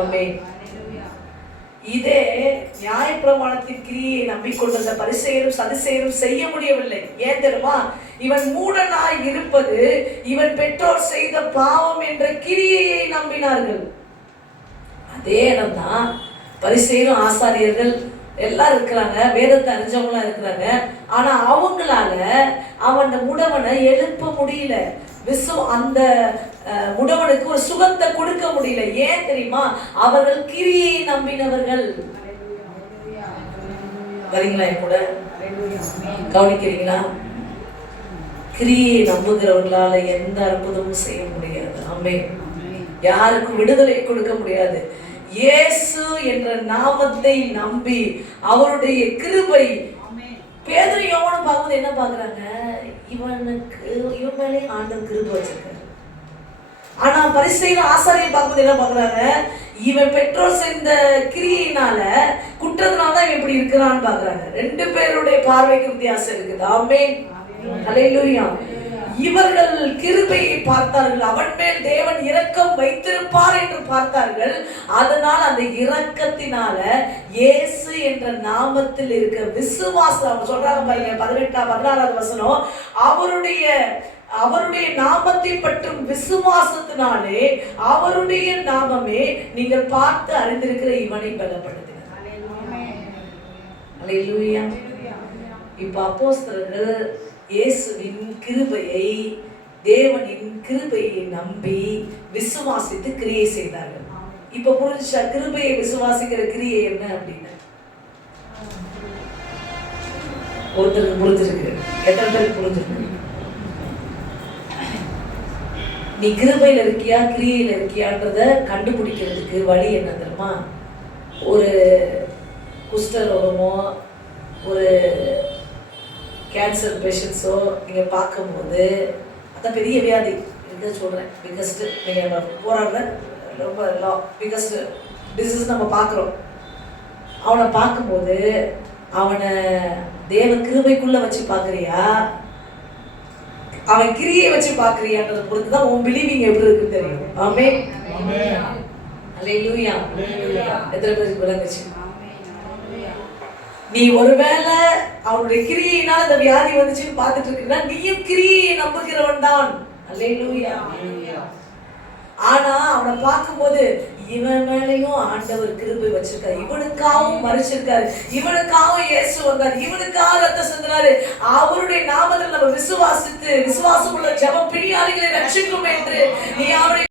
ஆமென். இதே நியாயப்பிரமாணத்தின் கிரியை நம்பிக்கொண்டிருந்த பரிசேயரும் சதுசேயரும் செய்ய முடியவில்லை. ஏன் தெரியுமா? இவன் மூடனாய் இருப்பது இவன் பெற்றோர் செய்த பாவம் என்ற கிரியையை நம்பினார்கள். அதே இடம்தான் பரிசேயரும் ஆசாரியர்கள் எல்லாரும் இருக்கிறாங்க, வேதத்தை அறிஞ்சவங்களா இருக்கிறாங்க. ஆனா அவங்களால அவன் முடவனை எழுப்ப முடியல. அந்த முடவனுக்கு ஒரு சுகத்தை கொடுக்க முடியல. ஏன் தெரியுமா? அவர்கள் கிரியை நம்பினவர்கள். வரீங்களா என் கூட? கவனிக்கிறீங்களா? கிரியை நம்புகிறவர்களால எந்த அற்புதமும் செய்ய முடியாது. ஆமென். யாருக்கும் விடுதலை கொடுக்க முடியாது. இயேசு என்ற நாமத்தை நம்பி அவருடைய கிருபை. பேதுரு யோவானை பார்க்கும்போது என்ன பார்க்குறாங்க? இவன் மேலே ஆண்டவர் கிருபை வச்சிருக்காரு. ஆனா பரிசேயர் ஆசாரியர் பார்க்கும்போது என்ன பார்க்குறாங்க? இவன் பெற்றோர் செய்த கிரியையினால குற்றத்தினால தான் இப்படி இருக்கிறான்னு பார்க்குறாங்க. ரெண்டு பேருடைய பார்வைக்கு வித்தியாசம் இருக்குது. ஆமென். ஹல்லேலூயா. இவர்கள் கிருபையை பார்த்தார்கள், அவன் மேல் தேவன் இரக்கம் வைத்திருப்பார் என்று பார்த்தார்கள். அதனால் அந்த இரக்கத்தினால இயேசு என்ற நாமத்தில் இருக்க விசுவாசம் சொல்றாங்க பாருங்க, 16வது வசனம். அவருடைய நாமத்தை பற்றும் விசுவாசத்தினாலே அவருடைய நாமமே நீங்கள் பார்த்து அறிந்திருக்கிற இவனை பலப்படுத்தினார். ஹல்லேலூயா. இப்ப அப்போஸ்தலர்கள் இயேசுவின் கிருபையை, தேவனின் கிருபையை நம்பி விசுவாசித்து கிரியை செய்தார்கள். இப்ப புரிஞ்சுச்சா கிருபையை விசுவாசிக்கிற கிரியை என்ன அப்படின்னு? ஒருத்தருக்கு புரிஞ்சிருக்கு, எத்தனை பேருக்கு புரிஞ்சிருக்கு? நீ கிருபையில இருக்கியா கிரியையில இருக்கியான்றத கண்டுபிடிக்கிறதுக்கு வழி என்ன தெரியுமா? ஒரு குஷ்டரோகமோ ஒரு கேன்சர் பேஷண்ட்ஸோ நீங்கள் பார்க்கும்போது, அதான் பெரிய வியாதி என்ன சொல்கிறேன், பிகஸ்ட்டு நீங்கள் போராடுற ரொம்ப பிகஸ்ட் டிசீஸ் நம்ம பார்க்குறோம். அவனை பார்க்கும்போது அவனை தேவ கிருபைக்குள்ளே வச்சு பார்க்குறியா, அவன் கிரியை வச்சு பார்க்குறியான்றதை பொறுத்து தான் உன் பிலீவிங் எப்படி இருக்குன்னு தெரியும். ஆமென். ஹல்லேலூயா. எத்தனை பேருக்கு விளங்குச்சு? நீ ஒருவேளை அவனுடைய கிரியையினால் அந்த வியாதி வந்துச்சுன்னு பார்த்துட்டு இருக்கீங்கன்னா நீயும் கிரியை நம்புகிறவன் தான். அல்லேலூயா. ஆனா அவனை பார்க்கும்போது இவன் மேலையும் ஆண்டவர் கிருபை வச்சிருக்காரு, இவனுக்காகவும் மறிச்சிருக்காரு, இவனுக்காகவும் இயேசு வந்தார், இவனுக்காக ரத்தம் சிந்தினாரு, அவருடைய நாமத்தில் நம்ம விசுவாசித்து விசுவாசமுள்ள ஜெப பிணியாளிகளை ரட்சிக்கும் என்று நீ அவருடைய